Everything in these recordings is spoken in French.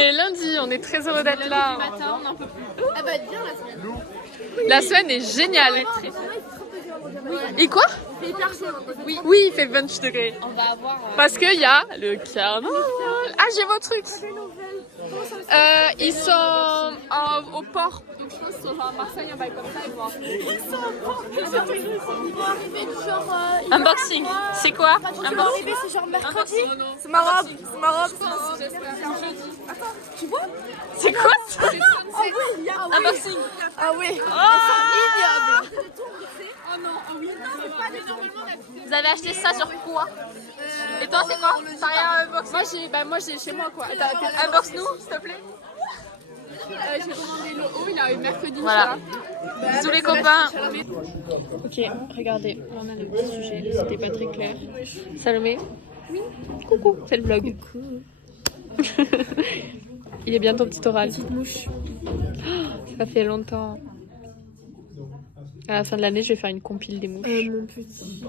est lundi, on est très heureux d'être là. Matin, on en peut plus. Elle va être bien la semaine. La semaine est géniale. Et quoi? Oui, il fait 28 degrés. On va avoir. Parce qu'il y a le carnaval. Ah, j'ai vos trucs. Ils sont au port. Donc je pense qu'ils sont genre à Marseille, on va être comme ça et voir. Unboxing. C'est quoi? Arrivé, c'est genre mercredi. C'est ma robe. C'est ma robe. Attends, tu vois? C'est quoi ça? Unboxing. Ah oui. Oh, Oh non, oh oui, non, c'est pas normalement. vous avez acheté ça sur quoi? Et toi, c'est quoi? T'as rien unboxé? Moi j'ai chez moi quoi. Unbox-nous, s'il te plaît. J'ai commandé le haut, il arrive mercredi. Voilà. Bisous les copains. Ok, regardez, on a le petit sujet, c'était pas très clair. Salomé? Oui. Coucou, c'est le vlog. Coucou. Il est bientôt petit oral. Petite mouche. Ça fait longtemps. À la fin de l'année, je vais faire une compile des mouches. Mon petit.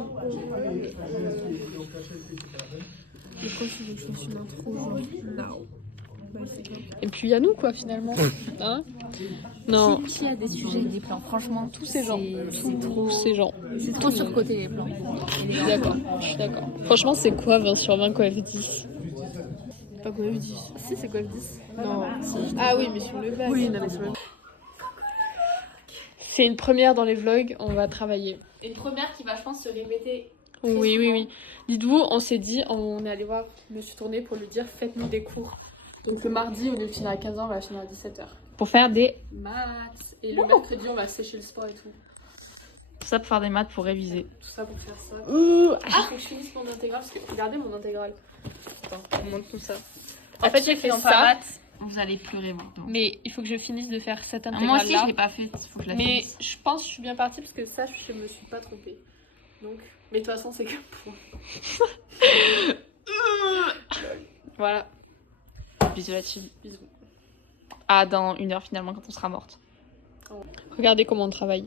Mais quand tu veux que je fasse une intro, genre, now. Bah, c'est bien. Et puis il y a nous quoi finalement. Hein? Non. Qui a des sujets et des plans, franchement, Tous ces gens. C'est trop. Tous ces gens. C'est trop surcoté les plans. Je suis d'accord. Je suis d'accord. Franchement, c'est quoi 20 sur 20 quoi F10? Pas quoi F10. Si, c'est quoi F10? Non. Ah oui, mais sur le bas. Oui, non, mais sur le. C'est une première dans les vlogs, on va travailler. Une première qui va, je pense, se répéter. Oui, oui, oui. Dites-vous, on s'est dit, on est allé voir Monsieur Tourné pour lui dire faites-nous des cours. Donc le mardi, au lieu de finir à 15h, on va finir à 17h. Pour faire des maths. Et le mercredi, on va sécher le sport et tout. Tout ça pour faire des maths pour réviser. Tout ça pour faire ça. Ah, faut que je finisse mon intégrale parce que regardez mon intégrale. Attends, on montre tout ça. En fait, j'ai fait ça. Vous allez pleurer maintenant. Mais il faut que je finisse de faire cette intégrale. Moi aussi, je l'ai pas fait. Faut que je la Mais finisse. je pense que je suis bien partie parce que ça, je me suis pas trompée. Donc, mais de toute façon, c'est que pour. Voilà. Bisous la team. Bisous. Ah, dans 1 heure finalement quand on sera morte. Regardez comment on travaille.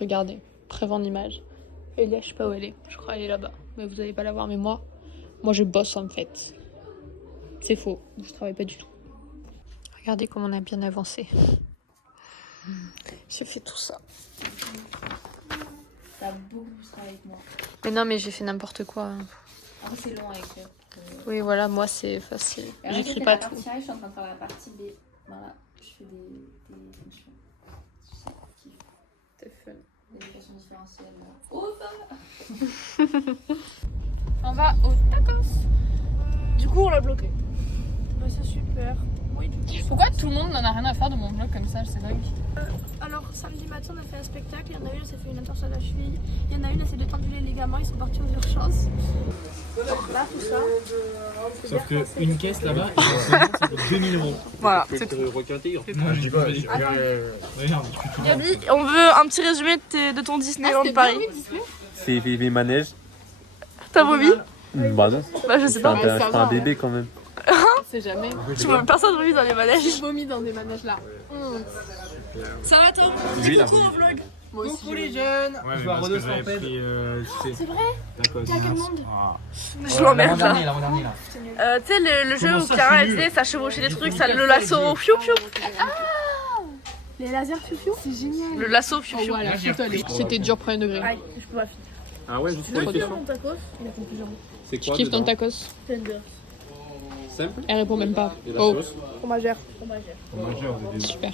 Regardez. Preuve en image. Elia, je sais pas où elle est. Je crois qu'elle est là-bas. Mais vous allez pas la voir. Mais moi je bosse en fait. C'est faux. Je travaille pas du tout. Regardez comment on a bien avancé. J'ai fait tout ça. T'as beaucoup plus travaillé que moi. Mais non, mais j'ai fait n'importe quoi. Après, c'est long à écrire. Oui, voilà, moi c'est facile. J'écris pas tout. Je suis en train de faire la partie B. Voilà, je fais des fonctions. C'est kiff. C'est fun. Des équations différentielles. Oh, On va au tacos. Du coup, on l'a bloqué. Ouais, c'est super. Oui, du coup. Pourquoi tout le monde n'en a rien à faire de mon vlog comme ça? Je sais pas. Alors, samedi matin, on a fait un spectacle. Il y en a une, elle s'est fait une entorse à la cheville. Il y en a une, elle s'est détendue les ligaments. Ils sont partis aux urgences. Donc là, tout ça. Sauf qu'une caisse là-bas, c'est 2000 €. Voilà, c'est tout. Moi je dis pas, regarde. Gabi, on veut un petit résumé de ton Disneyland Paris. C'est les manèges. T'as vomi? Bah non. Bah, je sais pas. Je suis un bébé quand même. C'est jamais. Personne vomit dans les manèges. J'ai vomi dans des manèges là. Ça va, toi? Lui, il a Coucou, vlog. Moi aussi. Ouais, mais parce que j'avais pris. C'est vrai? D'accord. Il y a quel monde? Je m'emmerde là. L'avant-dernier là. Tu sais, le jeu où Clara elle disait ça chevauchait des trucs, ça le lasso fiou fiou. Les lasers fiou c'est génial. Le lasso fiou fiou. Voilà, c'était dur premier degré. Aïe, je peux pas finir. Ah ouais, juste pour pour les les Mon tacos, il a fait plusieurs mots. C'est Je quoi kiffe ton dedans? tacos. Tender. Simple. Elle répond même pas. Et la Oh, sauce? Fromagère. super.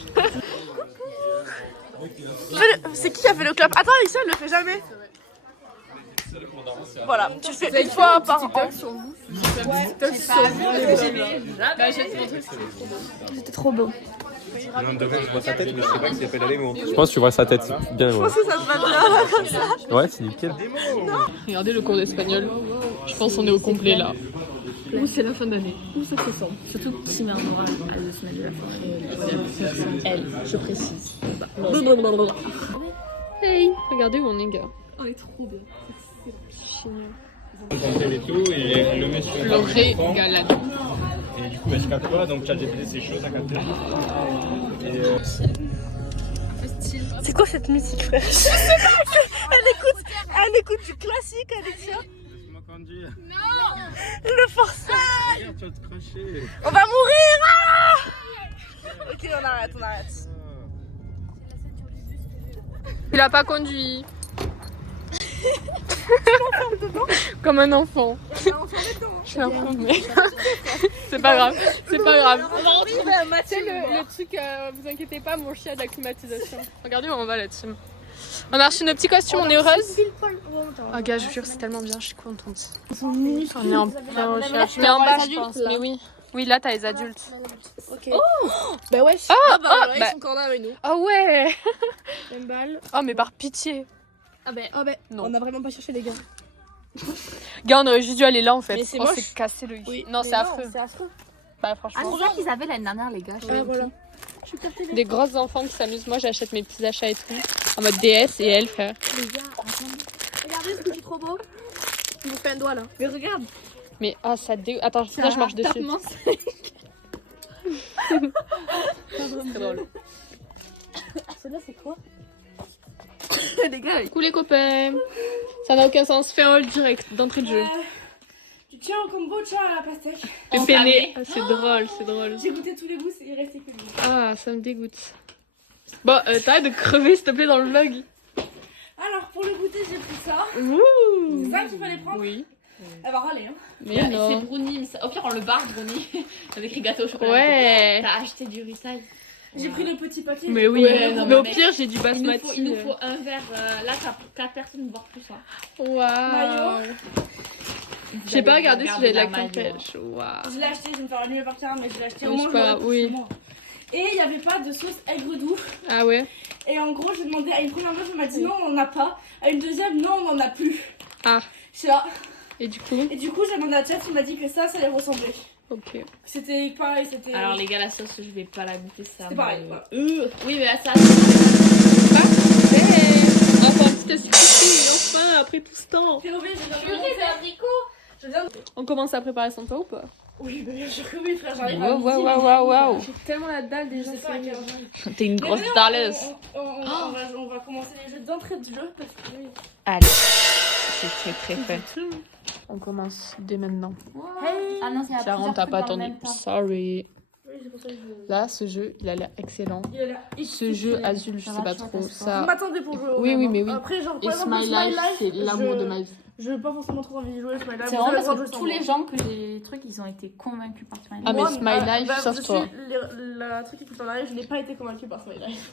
C'est qui a fait le clap? Attends, Alicia, elle le fait jamais. Voilà, tu le fais une fois par an. C'était trop beau. Je vois sa tête, mais je sais pas qui s'appelle Alémo. Je pense que tu vois sa tête bien. Je pense que ça se va bien comme ça. Ouais, c'est nickel. Regardez le cours d'espagnol. Je pense qu'on est au complet là. Ou c'est la fin d'année. Ou ça se sent. Surtout si ma morale à 2 semaines de la fin. Elle, je précise. Hey, regardez où on est, gars. On est trop bien. C'est génial. Et tout, et elle le met sur Le régalade. Et du coup, elle se capte pas, donc ChatGPT c'est chaud à capter. Et C'est quoi cette musique, frère? Je sais pas. Elle écoute du classique, Alicia. conduire. Le forçat. Regarde, tu vas te cracher. On va mourir. Ok, on arrête. Il a pas conduit. Comme un enfant. Je suis un fou, mais c'est pas grave. C'est pas grave. On va retrouver un Mathieu. Le truc, vous inquiétez pas, mon chien a de la climatisation. Regardez où on va là-dessus. On a reçu nos petits costumes, on est heureuse. Oh gars, je vous jure, c'est tellement bien, je suis contente. On est en plein recherche. Mais en bas, je pense. Mais oui. Oui, là, t'as les adultes. Ok. Bah ouais. Ils sont encore là avec nous. Ah ouais. Une balle. Oh, mais par pitié. Ah ben, Non. on a vraiment pas cherché les gars. Gars, on aurait juste dû aller là en fait. Mais c'est on moche. s'est cassé le Oui. Non, Mais c'est affreux. C'est affreux. Bah, Ah, franchement. c'est ça qu'ils avaient l'année dernière, les gars. Ah voilà. Des grosses enfants qui s'amusent. Moi, j'achète mes petits achats et tout. En mode DS et elle fait. Les gars, regardez ce petit trop beau. Il vous fait un doigt là. Mais regarde. Mais ah, ça dégoûte. Attends, là, je marche dessus. C'est drôle. Celui-là c'est quoi? Les gars. Coucou les copains. Ça n'a aucun sens. Fais un haul direct d'entrée de jeu. Tu tiens au combo chat à la pastèque. Pépéné. Ah, c'est drôle, c'est drôle. J'ai goûté tous les goûts, il restait que lui. Ah, ça me dégoûte. Bon, t'arrêtes de crever s'il te plaît dans le vlog. Alors pour le goûter j'ai pris ça. Ouh. C'est ça qu'il fallait prendre. Oui. Elle va râler hein. Mais C'est non. brownie, mais au pire on le barre brownie avec les gâteaux au chocolat. Ouais. T'as acheté du ricai. J'ai pris le petit paquet. Mais oui. Ouais, non, mais au mais pire, j'ai du basmati. Il nous faut un verre. Là, t'as 4 personnes, voire plus. Hein. Waouh. J'ai pas regardé si j'avais de la campèche. Waouh. Je l'ai acheté, je vais me faire annuler par terre, mais je l'ai acheté Oui, au c'est moins. pas grave, oui. Et il n'y avait pas de sauce aigre doux. Ah ouais. Et en gros, j'ai demandé à une première meuf, elle m'a dit non, on n'en a pas. À une deuxième, non, on n'en a plus. Ah. Je suis là. Et du coup. Et du coup, j'ai demandé à Chat, il m'a dit que ça allait ressembler. Ok. C'était pareil, c'était. Alors, les gars, la sauce, je vais pas la goûter ça. C'était pareil, voilà. Oui, mais là, ça. Parfait. Enfin, petit astuce, enfin, après tout ce temps. T'es obligé, j'ai des abricots. Je viens de... On commence à préparer son temps ou pas? Oui, mais bien sûr que oui, frère, j'arrive à Waouh, midi. waouh, waouh. J'ai tellement la dalle déjà. Je sais pas à quelle heure j'arrive. T'es une Mais grosse non, darleuse. on va commencer les jeux d'entrée de jeu parce que. Allez. C'est très fait. On commence dès maintenant. Ah non, c'est à Sharon, t'as pas attendu. Sorry. Oui, c'est pour ça que je. Là, ce jeu, il a l'air excellent. Il a l'air Ce jeu Azul, je sais pas trop. Vous Ça. m'attendez pour jouer au Oui, même, oui, hein. mais oui. Après, genre, Et par exemple, Smile Life, c'est l'amour de ma vie. Je n'ai pas forcément trop envie de jouer Smile Life. C'est vraiment parce que tous les gens que j'ai trucs, ils ont été convaincus par Smile Ah, Life. mais Smile Life, sauf toi. La truc qui pousse en arrière, je n'ai pas été convaincue par Smile Life.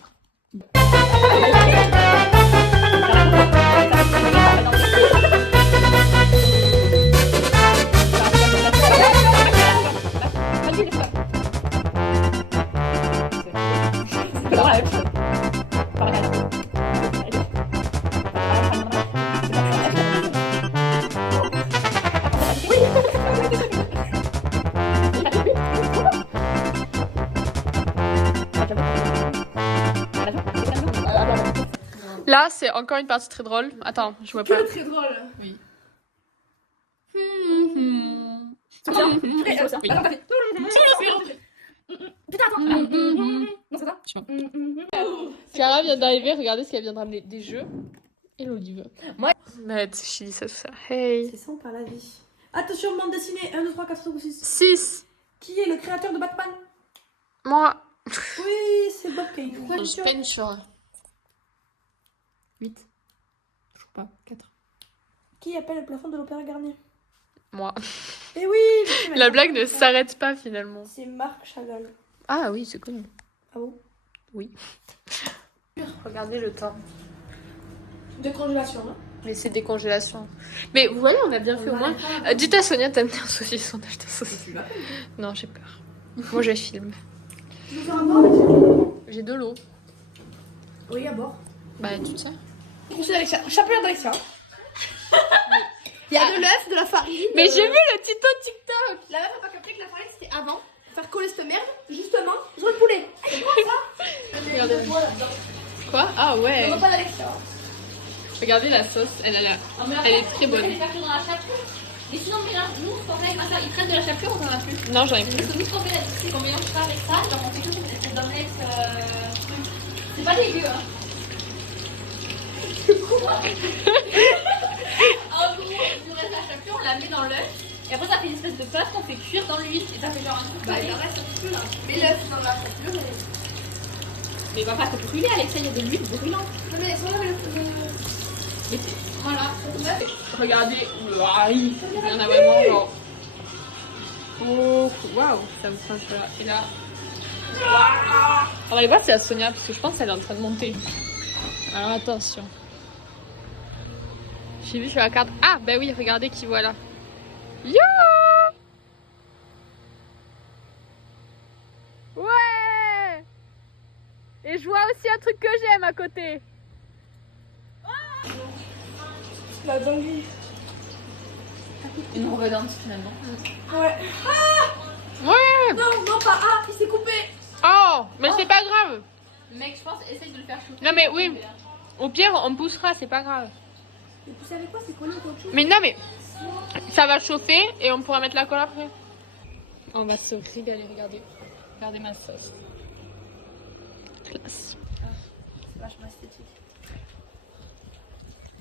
Là, c'est encore une partie très drôle. Attends, je vois pas. Que très drôle. Oui. Cara vient d'arriver, regardez ce qu'elle vient de ramener. Des jeux et l'olive. Moi- Mais je dis ça, tout ça. Hey. C'est ça, par la vie. Attention, bande dessinée 1, 2, 3, 4, 5, 6. 6. Qui est le créateur de Batman? Moi. Oui, c'est Bob Kane. Je peine sur 8. Toujours pas. 4. Qui appelle le plafond de l'Opéra Garnier? Moi. Eh oui, mais La blague ne s'arrête pas finalement. c'est Marc Chagall. Ah oui, c'est connu. Ah bon? Oui. Regardez le temps. De congélation, hein? Mais c'est des congélations. Mais vous voyez, on a bien fait au moins. Dites à Sonia, t'aimes bien saucisson, on achète un saucisson. Non, j'ai peur. Moi, je filme. Tu veux faire un bord? J'ai de l'eau. Oui, à bord. Bah, tu sais. Conseil d'Alexia. Chapelet d'Alexia. Il y a de l'œuf, de la farine. Mais j'ai vu le tuto TikTok. La meuf a pas capté que la farine c'était avant. Faire coller cette merde, justement, sur le poulet. C'est quoi ça? Regardez. Quoi? Ah ouais. On n'a pas d'Alexia. Regardez la sauce, elle a l'air. Elle est très bonne. Mais sinon, mais là, nous, quand on a il traîne de la chapelure, on en a plus. Non, j'en ai plus. Parce que nous, ce qu'on fait, c'est qu'on mélange ça avec ça, genre on fait tout des omelettes. C'est pas dégueu, hein. En gros, du reste de la chapelure, on la la mets dans l'œuf. Et après, ça fait une espèce de pâte qu'on fait cuire dans l'huile. Et ça fait genre un truc. Bah, il en reste un petit peu là. Mets l'œuf dans la friture. Mais il va pas te brûler, Alexa, il y a de l'huile brûlante. Non, mais sans le. Mais voilà, Regardez, il y en a vraiment genre. Oh, waouh, ça me sent là. Et là. On va aller voir si c'est à Sonia parce que je pense qu'elle est en train de monter. Alors attention. J'ai vu sur la carte. Ah, bah oui, regardez qui voilà. Yo! Ouais! Et je vois aussi un truc que j'aime à côté. La dinguerie. Une redente finalement. Ouais. Ouais! Non, non, pas ah, il s'est coupé. Oh, mais c'est pas grave. mec, je pense, essaye de le faire chauffer. Non mais oui. Au pire, on poussera, c'est pas grave. Et vous savez quoi, c'est collé au caoutchouc. Mais non, mais ça va chauffer et on pourra mettre la colle après. On va se régaler, regardez. Regardez ma sauce. Classe. C'est vachement esthétique.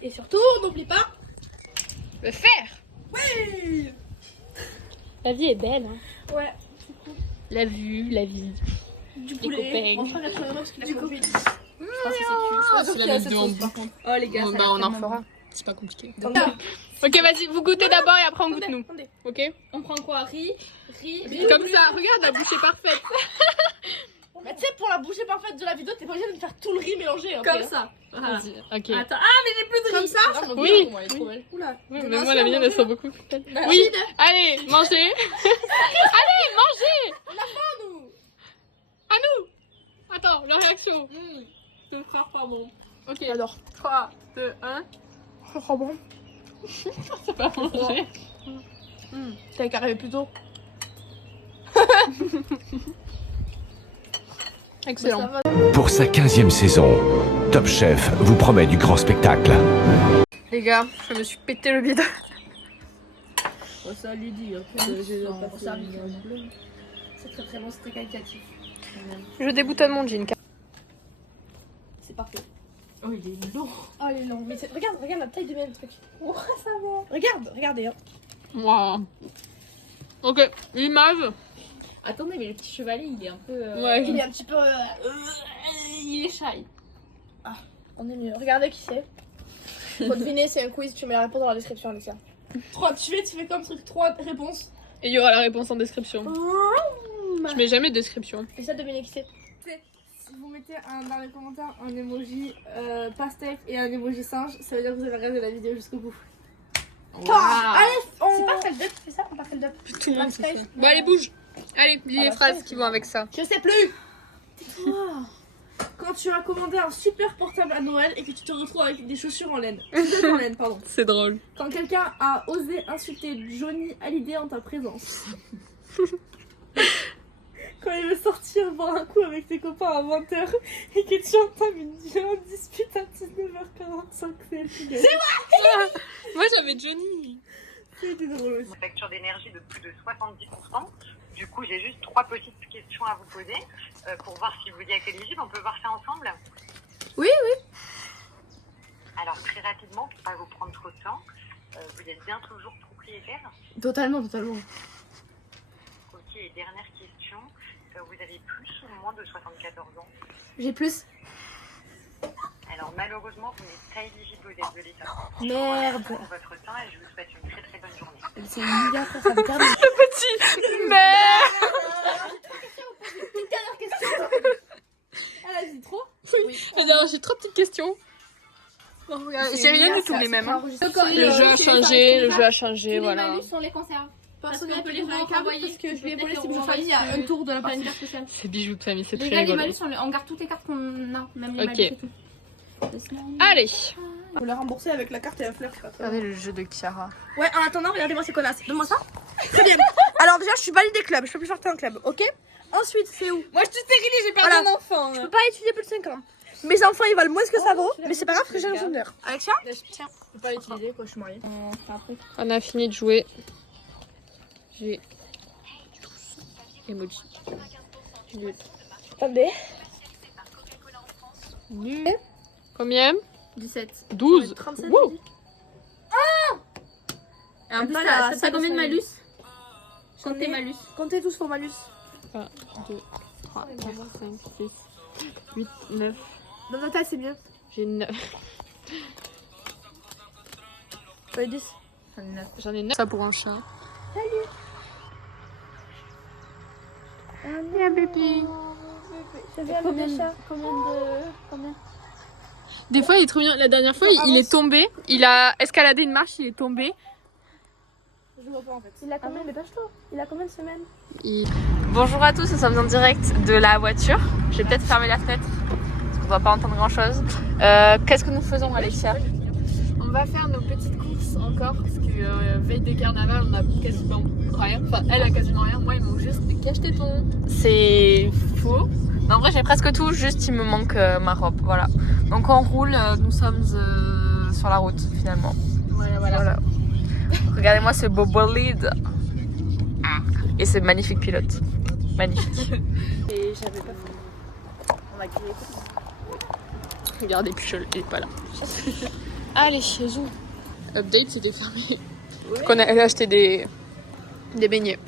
Et surtout, n'oublie pas. Le faire. Oui. La vie est belle, hein. Ouais. La vue, la vie. Du Les poulet. copains. On fera la première parce qu'il a compris. Je pense que c'est c'est la mettre deux en boucle. Oh les gars, Bon, ça bah, a l'air on en tellement fera. C'est pas compliqué. bon. Ok, vas-y, vous goûtez d'abord et après on goûte nous. Attendez. Ok? On prend quoi? Riz. Comme ça, regarde, la bouche est parfaite. Mais tu sais, pour la bouchée parfaite de la vidéo, t'es pas obligé de me faire tout le riz mélangé. Après, Comme ça. Voilà. Vas-y, ok. Attends, ah, mais j'ai plus de riz. Comme ça. Oui. Oula. Oui, mais moi, la mienne, elles sont beaucoup plus belles. Oui, allez, mangez. Allez, mangez. Nous. À nous. Attends, la réaction. Ton frère pas bon. Ok. J'adore. 3, 2, 1. Ça sera bon. C'est pas mangé. T'avais qu'à arriver plus tôt. Excellent. Pour sa 15e saison, Top Chef vous promet du grand spectacle. Les gars, je me suis pété le bide. Ça lui dit. C'est très très bon, c'est très qualitatif. Je déboutonne mon jean. C'est parfait. Oh, il est long. Oh, il est long. Mais regarde, regarde la taille de même truc. Oh, ça va. Regarde, regardez. Hein. Waouh. Ok, l'image. Attendez, mais le petit chevalier, il est un peu. Ouais. Il est un petit peu. Il est shy. On est mieux. Regardez qui c'est. Faut deviner, c'est un quiz. Tu mets la réponse dans la description, Alexia. 3, tu fais comme truc 3 réponses. Et il y aura la réponse en description. Je mets jamais de description. Et ça, devinez qui c'est. Si vous mettez dans les commentaires un emoji pastèque et un emoji singe, ça veut dire que vous avez regardé la vidéo jusqu'au bout. Allez, c'est pas quel dup, c'est ça? On part quel dup? Tout le monde sait ça. Bon, allez, bouge. Allez, dis les phrases qui vont avec ça. Je sais plus. Quand tu as commandé un super portable à Noël et que tu te retrouves avec des chaussures en laine. Chaussettes en laine, pardon. C'est drôle. Quand quelqu'un a osé insulter Johnny Hallyday en ta présence. Quand il veut sortir boire un coup avec tes copains à 20h et que tu entends une violente dispute à 19h45, c'est elle qui gagne. Moi, j'avais Johnny. C'était drôle aussi. Une facture d'énergie de plus de 70%. Du coup, j'ai juste 3 petites questions à vous poser pour voir si vous y êtes éligible. On peut voir ça ensemble? Oui. Alors, très rapidement, pour pas vous prendre trop de temps, vous êtes bien toujours propriétaire? Totalement. Ok, et dernière question, vous avez plus ou moins de 74 ans? J'ai plus. Alors, malheureusement, vous n'êtes pas éligible aux aides de l'État. Merde. Pour votre temps et je vous souhaite une très très bonne journée. C'est une gaffe, ça me calme. Petit merde. Une dernière question. Ah, là, c'est trop. Alors, j'ai 3 petites questions. J'ai rien du tout les mêmes. Hein. Le Le jeu a changé, Tous voilà. les malus, on les conserve. Personne Parce n'a qu'on pu peut les les un câble renvoyer. parce que je lui ai volé Peut-être ses qu'on bijoux de va famille à rester- un tour de la Super planète. spécial. C'est bijoux de famille, c'est Les très gars, les rigolo. malus, on garde toutes les cartes qu'on a, même les Ok. malus et tout. Allez. Faut la rembourser avec la carte et la fleur. Regardez le jeu de Chiara. Ouais, en attendant, regardez-moi ces connasses. Donne-moi ça. Très bien. Alors déjà, je suis validée club. Je peux plus faire un club, ok? Ensuite, c'est où? Moi, je suis stérilée, j'ai perdu Voilà. un enfant. Je peux pas étudier plus de 5 ans. Mes enfants, ils valent moins que ça vaut, mais c'est pas grave que j'ai un souvenir. Alexia? Tiens. Je peux pas l'utiliser, quoi, je suis mariée. On a fini de jouer. J'ai 12 emojis. Nul. Attendez. Nul. Combien? 17. 12. 37. Wouh. Alors, En plus, Non, t'as combien de malus? Comptez malus. Comptez tous vos malus. 1, 2, 3, 4, 5, 6, 8, 9. Dans ta taille, c'est mieux. J'ai 9. Ouais, 10. J'en ai 9. Ça pour un chat. Yeah, baby. Je viens Combien de chat. Combien? Des fois, il est trop bien. La dernière fois, il est tombé. Il a escaladé une marche, il est tombé. Je vois pas en fait. Il a combien? Mais toi. Il a combien de semaines? Bonjour à tous, nous sommes en direct de la voiture. Je vais peut-être fermer la fenêtre parce qu'on ne doit pas entendre grand chose. Qu'est-ce que nous faisons, Alexia? On va faire nos petites courses encore parce que veille de carnaval, on a quasiment rien. Enfin, elle a quasiment rien. Moi, il manque juste des cache-tétons. C'est faux. Mais en vrai, j'ai presque tout. Juste, il me manque ma robe. Voilà. Donc, on roule. Nous sommes sur la route finalement. Voilà. Regardez-moi ce beau bolide. Et ce magnifique pilote. Magnifique. Et j'avais pas fait. On va crier. Regardez, Puchol, il est pas là. Allez, chez vous. Update, c'était fermé. Ouais. Qu'on a acheté des beignets.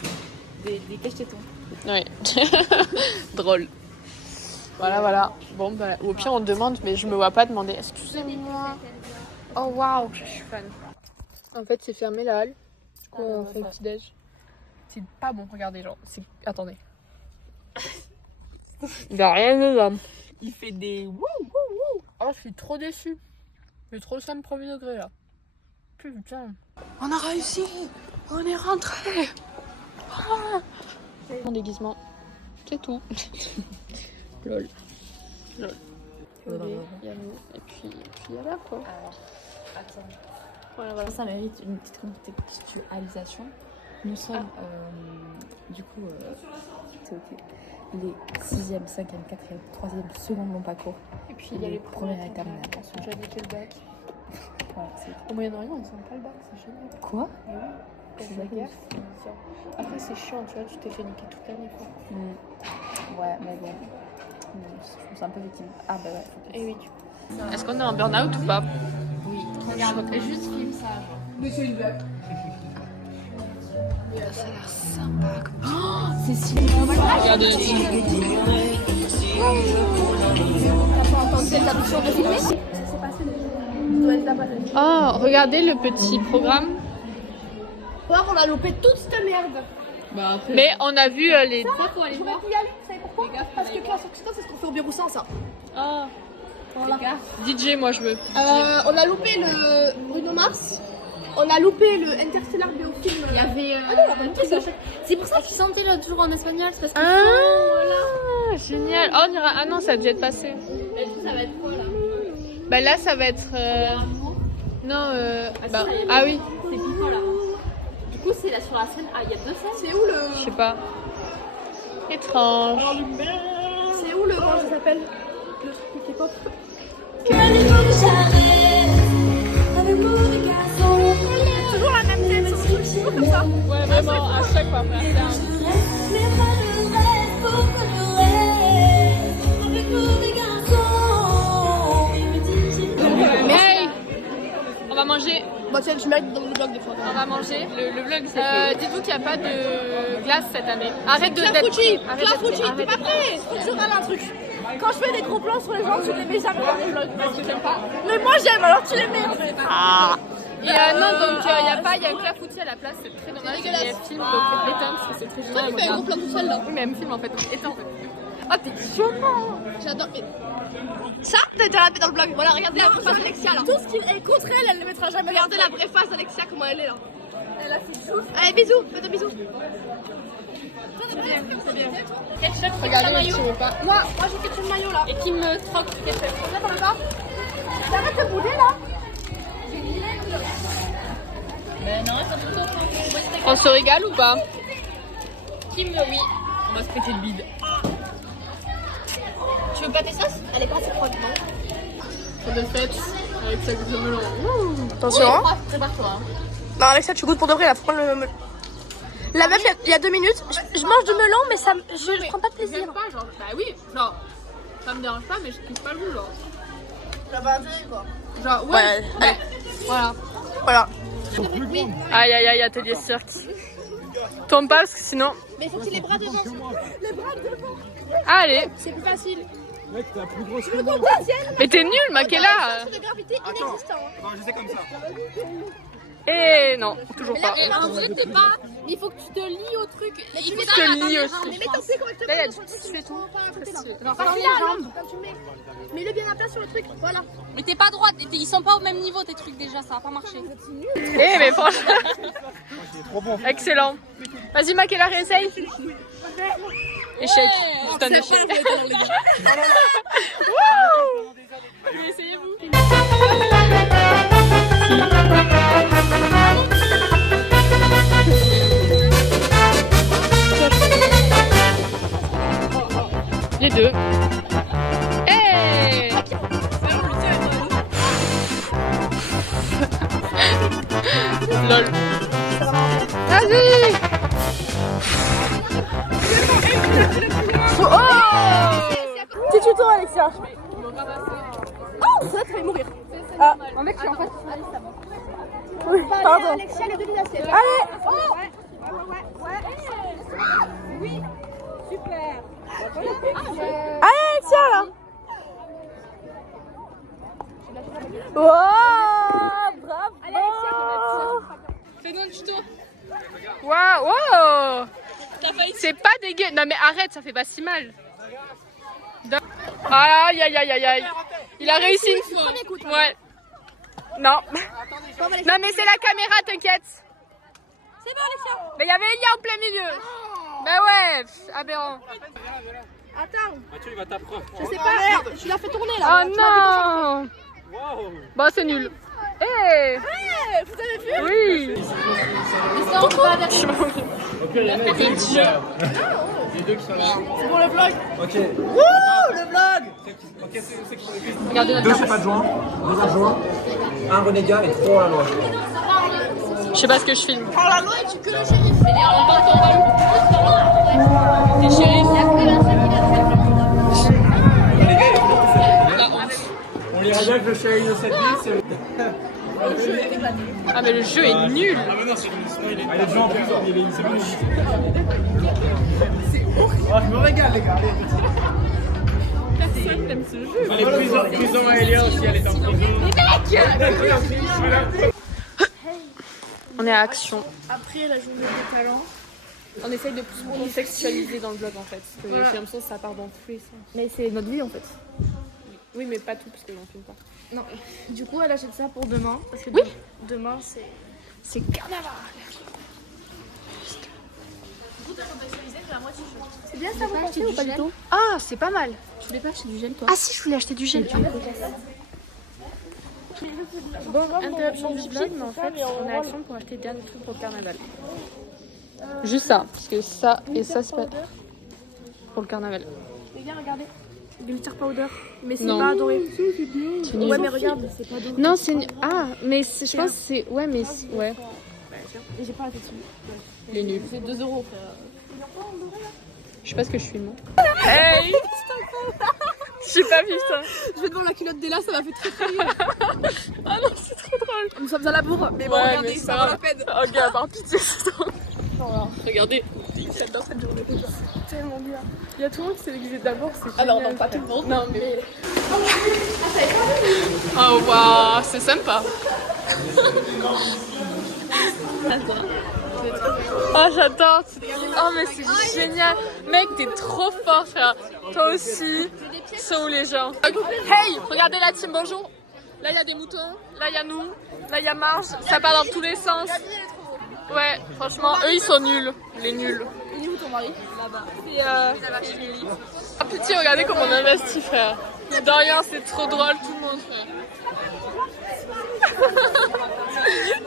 Des cache-tétons. Ouais. Drôle. Voilà. Bon, bah, au pire, on demande, mais je me vois pas demander. Excusez-moi. Oh, waouh, je suis fan. En fait, c'est fermé la halle. Du coup, on fait le petit-déj. C'est pas bon, regardez, genre. Attendez. Il a rien dedans. Il fait des wouh. Oh, je suis trop déçue. J'ai trop le seum premier degré là. Putain. On a réussi. On est rentré. Mon déguisement. C'est tout. Lol. Il y a nous. Et puis il y a là quoi. Alors, attends. Voilà. Ça mérite une petite contextualisation. Nous sommes, du coup, c'est ok. Les 6e, 5e, 4e, 3e, seconde long parcours. Et puis il y a les premières et terminales. J'ai indiqué le bac. Voilà, c'est... Au Moyen-Orient, ils n'ont pas le bac, c'est génial. Quoi? Mais oui. C'est Fais gaffe. Après, c'est chiant, tu vois, tu t'es fait niquer toute l'année quoi. Ouais, mais bon. Je me sens un peu victime. Ah bah ouais. Et oui, Est-ce qu'on est en burn-out ou pas? Oui. Regarde, juste filme ça. Mais c'est une blague. Ça a l'air sympa comme ça. Oh, c'est si Regardez les films. T'as pas entendu cette traduction de filmer? Ça s'est passé déjà. Ça doit être là-bas. Oh, regardez le petit programme. Voir, on a loupé toute cette merde. Bah, après... Mais on a vu les... Ça, faut aller voir. Pu y aller, vous savez pourquoi? Parce que classe occidentale, c'est ce qu'on fait au bureau sans ça. Ah. Voilà. DJ, moi je veux. On a loupé le Bruno Mars. On a loupé le Interstellar Biofilm. Il y avait. Ah non, on a pas loupé ça. C'est pour ça qu'ils chantaient l'autre jour en espagnol. C'est parce que. Ah, génial. Oh, on ira... Ah non, ça a dû être passé. Et du coup, ça va être quoi là? Bah là, ça va être... Non, bah... Ah oui. C'est piquant là. Du coup, c'est là sur la scène. Ah, il y a deux scènes. C'est où le. Je sais pas. Étrange. C'est où le. Comment ça s'appelle? Le truc hip-hop. Toujours la même tête, c'est toujours comme ça. Ouais, vraiment, à chaque fois. Hey, on va manger. Bah tiens, tu mérites dans le vlog des fois. On va manger. Le vlog, c'est dites-vous qu'il n'y a pas de glace cette année. Arrête de d'être... T'es pas prêt? Faut toujours aller un truc. Quand je fais des gros plans sur les gens, tu les mets jamais dans les vlogs parce que j'aime pas. Mais moi j'aime, alors tu les mets. Ah. Et non, donc il y a un clafoutis à la place, c'est très dommage. Et elle filme, donc éteinte, parce que c'est très Toi génial. tu fais un gros plan tout seul là. Oui, mais elle me filme en fait, donc éteint en fait. Oh, t'es chaud. J'adore. Mais... Ça, t'as été rappé dans le blog. Voilà, regardez la vraie face d'Alexia là. Tout ce qui est contre elle, elle le mettra jamais. Regardez la vraie face d'Alexia, comment elle est là. Elle a fait chou. Allez, bisous, fais de bisous. C'est bien. Regardez, je sais pas. Moi j'ai ketchup maillot là. Et qui me troque ketchup. Là, t'en veux pas? T'arrêtes de bouder là. Mais non, ils sont plutôt. On se régale ou pas? Kim, oui. On va se péter le bide. Tu veux pas tes sauces? Elle est pas assez froide, non? Pour de fête, avec sa goutte de melon. Attention, hein. Prépare-toi. Non, Alexia, tu goûtes pour de vrai là, faut prendre le. La meuf, il y a 2 minutes, je mange du melon, mais ça, je prends pas de plaisir. J'aime pas, genre, bah oui, genre, ça me dérange pas, mais je kiffe pas le goût, genre. J'avais un quoi. Genre, ouais. Voilà. Voilà. Aïe aïe aïe, atelier cirque. Tombe pas parce que sinon. Mais faut qu'il ait les bras devant. Les bras devant. Allez. C'est plus facile. Mec, t'as plus grosse Tu veux qu'on tienne? Mais t'es nul, Makela. Centre de gravité inexistant. Non, je sais comme ça. Eh non, toujours pas. En vrai, t'es pas. Mais il faut que tu te lies au truc. Mais Il tu fait mets Je dans te la lie caméra. aussi. Mais mets ton pied correctement. Là, il y a sur le truc. tu fais tout. Pas à côté, là. Non, Pas pas les les jambes. Quand tu mets. Mets-le bien à plat sur le truc. Voilà. Mais t'es pas droite. Ils sont pas au même niveau, tes trucs déjà. Ça va pas marcher. Eh mais franchement. Excellent. Vas-y Makela, réessaye. Échec. C'est un échec. Wouh. Allez, essayez-vous. Les deux. Hey. Lol. Vas-y. Petit tuto, Alexia. Oh, ça, tu vas mourir. Ah, Alexia, en fait. Oui, pardon. Alexia, les deux assiettes. Allez. Oh. Oui. Super. Allez, Alexia, là. Wow, bravo. Allez, Alexia, Fais-nous un tuto. Waouh, wow. C'est pas dégueu. Non mais arrête, ça fait pas si mal. Aïe aïe aïe aïe aïe. Il a réussi une fois. Ouais. Non. Non mais c'est la caméra, t'inquiète. C'est bon, Alexia. Mais il y avait Elia en plein milieu. Mais ouais, aberrant. Attends, Mathieu, il va t'apprendre. je sais pas. Je l'ai fait tourner là. Oh non. Bon, c'est nul. Eh. Vous avez vu? Oui. Les deux qui sont là. C'est pour le vlog. Ok. Wouh, le vlog. Ok, c'est qui? Regardez notre Deux chefs adjoints, deux adjoints, un renégat et trois à la loi. Je sais pas ce que je filme. Oh la loi, tu que le shérif. T'es shérif. On dirait bien que le chéri de cette ville, c'est. Ah mais le jeu est nul. Ah, mais non, c'est il est. Ah, il est déjà en prison, c'est magnifique. Oh, je me régale, les gars. Personne n'aime ce jeu. Les prisons à Elia aussi, elle est en prison. On est à Action. Après la journée des talents. On essaye de plus contextualiser dans le vlog en fait. Parce que j'ai l'impression que ça part dans tous les sens. Mais c'est notre vie en fait. Oui mais pas tout parce que j'en filme pas. Non. Du coup, elle achète ça pour demain. Parce que demain, c'est carnaval. C'est bien ça, vous pensez ou pas du tout? Ah c'est pas mal. Tu voulais pas acheter du gel, toi? Ah si je voulais acheter du gel. Bon, interruption du vlog, mais en fait on est à Action pour acheter des derniers trucs pour le carnaval. Juste ça, parce que ça et ça c'est pas pour le carnaval. Les gars, regardez. Glitter powder. Mais c'est Non. pas doré. C'est nul. Ouais, mais regarde, c'est pas doré. Non c'est ah mais je pense que c'est ouais mais ouais. Et j'ai pas la dessus. Il est nul. C'est 2 €, frère. Je sais pas ce que je filme. Hey. Je sais pas putain. Je vais devant la culotte d'Ella, ça m'a fait très très rire. Ah non c'est trop drôle. Nous sommes à la bourre, mais bon, Ouais, regardez, mais ça vaut la peine. Ok, par pitié, c'est trop. Regardez, j'adore cette journée. C'est tellement bien. Il y a tout le monde qui s'est déguisé d'abord, c'est Ah non, génial. non, pas tout le monde. Non, mais. Oh waouh, c'est sympa. Oh j'adore. Oh mais c'est génial. Mec, t'es trop fort frère. Toi aussi. Sont où les gens? Hey, regardez la team, bonjour. Là il y a des moutons, là il y a nous, là il y a Marge. Ça part dans tous les sens. Ouais, franchement, eux ils sont nuls. Les nuls. Il est où ton mari? Là-bas. C'est Emily. Ah petit, regardez comment on investit frère. De rien, c'est trop drôle tout le monde frère.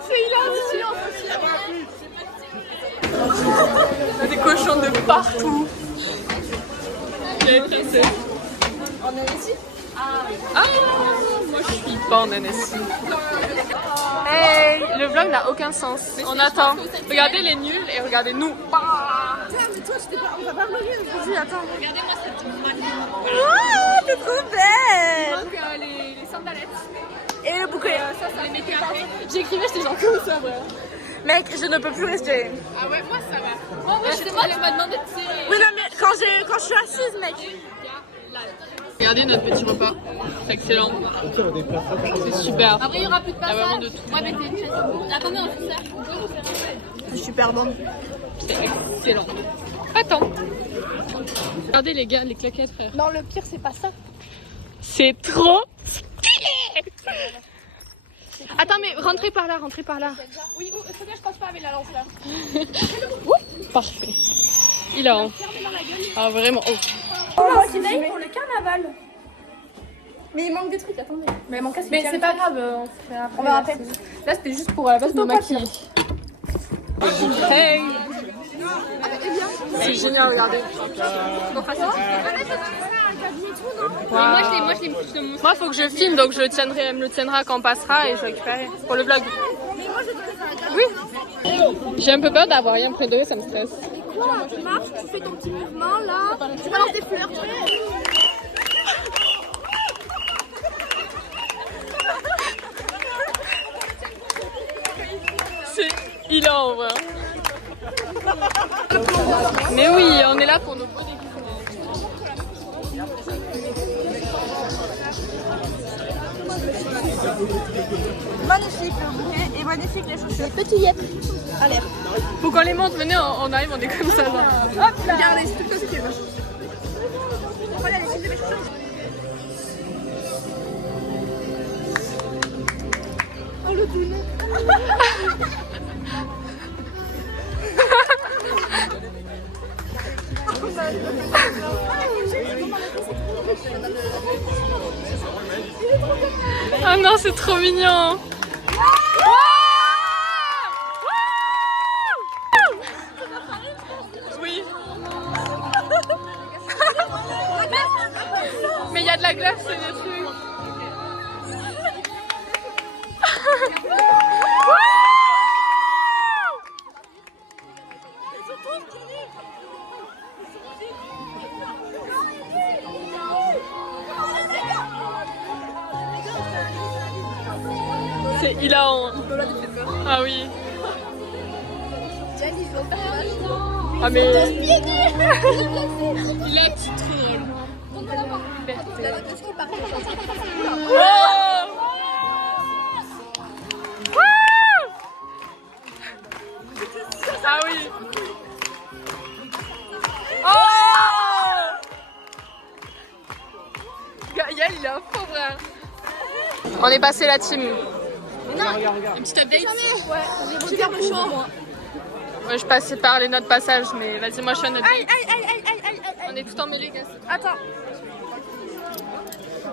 C'est hilarant. Il y a des cochons de partout. Il y a une princesse. En NSI? Ah, moi je suis pas en NSI. Hey, le vlog n'a aucun sens. On attend. Regardez les nuls et regardez nous. Tiens, mais toi, on va pas vlogger aujourd'hui, attends. Regardez-moi cette magnifique. Oh, t'es trop belle! Il manque les sandalettes. et le bouclier. J'écrivais, j'étais genre comme ça, ouais. Mec, je ne peux plus respirer. Ah ouais, moi ça va. Oh, ouais, c'est moi qui m'a demandé de tirer. Oui, non, mais quand je suis assise, mec. Regardez notre petit repas. C'est excellent. C'est super. Après, il n'y aura plus de Il y a passage. vraiment de tout. Ouais, mais t'es une chaise. Attendez, on fait ça. Super bon. C'est excellent. Attends. Regardez les gars, les claquettes, frère. Non, le pire, c'est pas ça. C'est trop stylé. Attends, mais rentrez par là, rentrez par là. Oui, c'est bien, je passe pas avec la lance là. Parfait. Il a un. Ah, vraiment. Oh. C'est pour le carnaval. Mais il manque des trucs, attendez. Mais mon casque, Mais c'est pas grave, on verra après. Là, c'était juste pour la base de me maquiller. Hey. C'est génial, regardez. Moi, je l'ai plus de mon. Moi, faut que je filme, donc elle me le tiendra quand on passera et je récupérerai pour le vlog. Oui. J'ai un peu peur d'avoir rien près d'eux, ça me stresse. Tu marches, tu fais ton petit mouvement là, tu balances des fleurs, tu fais. C'est hilarant, en vrai. Mais oui, on est là pour nos beaux déguisements. Magnifique le bouquet et magnifique les chaussures. Petit yep. Allez. Faut qu'on les monte, venez, on arrive, on est comme ça. Genre. Hop là. Regardez, c'est tout ce que tu veux. Voilà les filles de mes chaussures. Oh le dounet. Ah non, c'est trop mignon. Oui. Mais il y a de la glace, c'est des trucs. C'est hilarant. Ah oui. Ah mais... Il est trop Ah oui. Oh Gaël, il est un faux frère. On est passé la team. Une petite update. Ouais, j'ai bien chaud moi. Ouais, je passais par les notes passage, mais vas-y, moi je suis à notre. Aïe aïe aïe aïe aïe aïe aïe. On est tout emmêlés, gars. Attends.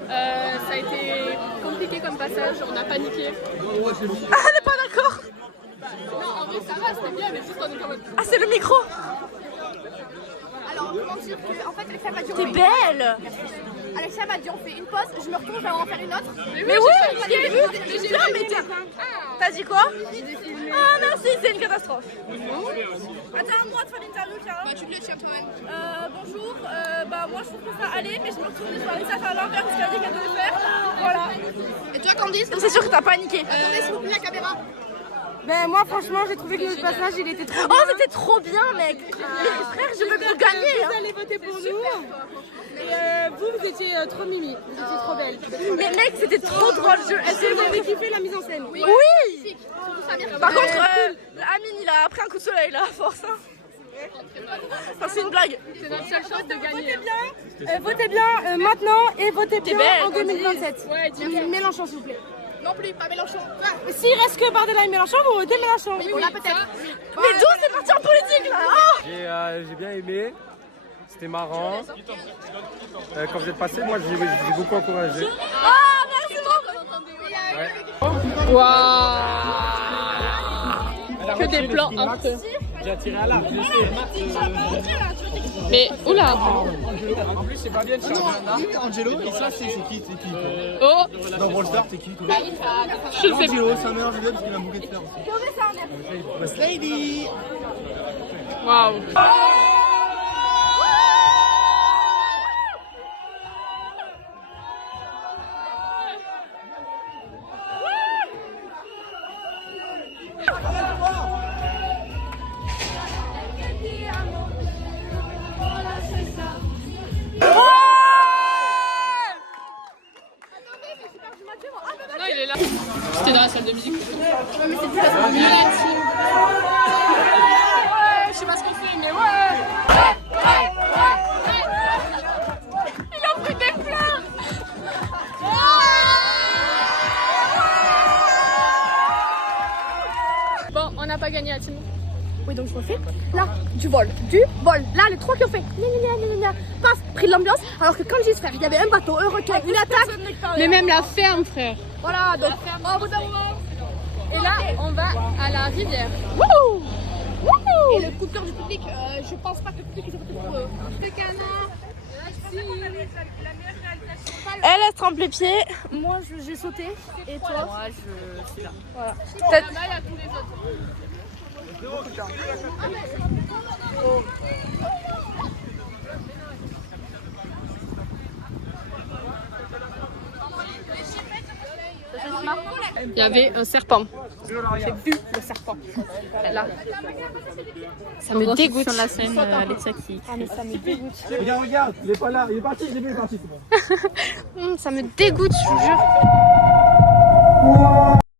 Ça a été compliqué comme passage, on a paniqué. Ah, elle est pas d'accord. Non, en vrai, ça va, c'était bien, mais juste on est comme. Ah, c'est le micro. Alors, comment dire que, en fait, Alexia m'a dit on T'es fait belle. Alexia m'a dit on fait une pause, je me retourne, je vais en faire une autre. Mais oui, j'ai vu. Non, mais t'as dit quoi? Ah merci, c'est une catastrophe. Attends, moi de faire l'interview, Clara. Bah, tu te le tiens toi-même. Bonjour, bah moi je trouve que ça allait, mais je me retourne, je vais arrêter à faire l'envers parce qu'elle a dit qu'elle devait faire. Voilà. Et toi, Candice? Donc c'est sûr que t'as paniqué. Attendez, s'il vous plaît, la caméra. Ben moi franchement j'ai trouvé que le passage il était trop Oh, c'était trop bien, mec. Les frères, je veux plus gagner. Vous allez voter pour nous. Et vous étiez trop mimi, vous étiez trop belle. Mais mec, c'était trop drôle. Est-ce que vous avez kiffé la mise en scène? Oui. Par contre, Amine, il a pris un coup de soleil là, à force. Hein. Enfin, c'est une blague. C'est notre seule chance de gagner. Votez bien maintenant et votez bien belle, en 2027. Ouais, Mélenchon s'il vous plaît. Non plus, pas Mélenchon. S'il reste que Bardella et Mélenchon, vous votez Mélenchon. On l'a peut-être. Mais d'où c'est parti en politique là? Oh, J'ai bien aimé. C'était marrant. Quand vous êtes passé, moi je vous ai beaucoup encouragé. Ah, merci beaucoup. Waouh. Que des plans affreux. J'ai attiré à l'arc. Mais oula. En plus, c'est pas bien de faire un Angelo, et ça, c'est qui? Oh. Dans Brawl Stars, c'est qui? Je sais Angelo, c'est un meilleur Angelo parce qu'il a bouquet de fleurs aussi. West Lady. Waouh. On n'a pas gagné à Timon. Oui, donc je refais. Là, du vol. Là, les trois qui ont fait. Paf, pris de l'ambiance. Alors que quand j'ai frère, il y avait un bateau, un requin, une attaque. Mais même la ferme, frère. Voilà, donc. Oh, bout d'un moment. Et là, on va à la rivière. Wouhou! Et le coup de cœur du public, je pense pas que le public est voté pour eux. Le canard. Elle a trempé les pieds, moi j'ai sauté, et toi? Moi, je suis là. Voilà. Là, il y a tous les autres. Il y avait un serpent. J'ai vu le serpent. Là. Ça me dégoûte. Sur la scène, Alexia qui... Ah mais ça me dégoûte. Regarde, il est pas là, il est parti, je l'ai vu, il est parti. Ça me dégoûte, je vous jure.